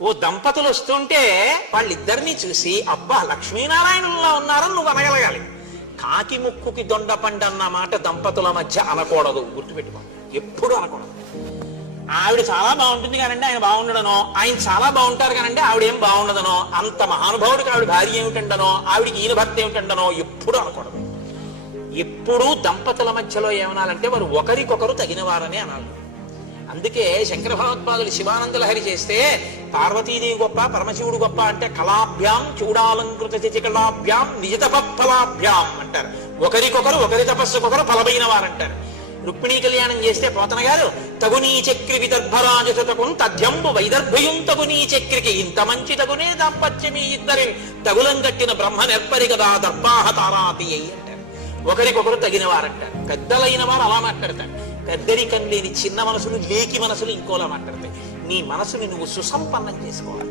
ఓ దంపతులు వస్తుంటే వాళ్ళిద్దరినీ చూసి అబ్బా లక్ష్మీనారాయణంలో ఉన్నారని నువ్వు అనగలగాలి. కాకి ముక్కుకి దొండపండు అన్న మాట దంపతుల మధ్య అనకూడదు, గుర్తుపెట్టుకో, ఎప్పుడు అనకూడదు. ఆవిడ చాలా బాగుంటుంది కానండి ఆయన బాగుండడనో, ఆయన చాలా బాగుంటారు కానండి ఆవిడేం బాగుండదనో, అంత మహానుభావుడికి ఆవిడ భార్య ఏమిటండనో, ఆవిడికి ఈయన భర్త ఏమిటండనో ఎప్పుడు అనకూడదు. ఎప్పుడూ దంపతుల మధ్యలో ఏమనాలంటే వారు ఒకరికొకరు తగినవారని అనాలి. అందుకే శంకర భగవత్పాదులు శివానంద లహరి చేస్తే పార్వతీదేవి గొప్ప పరమశివుడు గొప్ప అంటే కళాభ్యాం చూడాలంకృత కళాభ్యాం నిజతపఫలాభ్యాం అంటారు. ఒకరికొకరు ఒకరి తపస్సుకొకరు ఫలమైన వారంటారు. రుక్మిణీ కళ్యాణం చేస్తే పోతన గారు తగునీ చక్రి విదర్భరాజతకున్ తథ్యంబు వైదర్భయుం తగునీ చక్రికి ఇంత మంచి తగునే దాంపత్యమీ ఇద్దరి తగులం కట్టిన బ్రహ్మ నెర్పరి కదా దర్భాహ తారాతి అంటారు. ఒకరికొకరు తగిన వారంటారు. పెద్దలైన వారు అలా మాట్లాడతారు. పెద్దరికం లేని చిన్న మనసులు లేకి మనసులు ఇంకోలా మాట్లాడతాయి. నీ మనసుని నువ్వు సుసంపన్నం చేసుకోవాలి.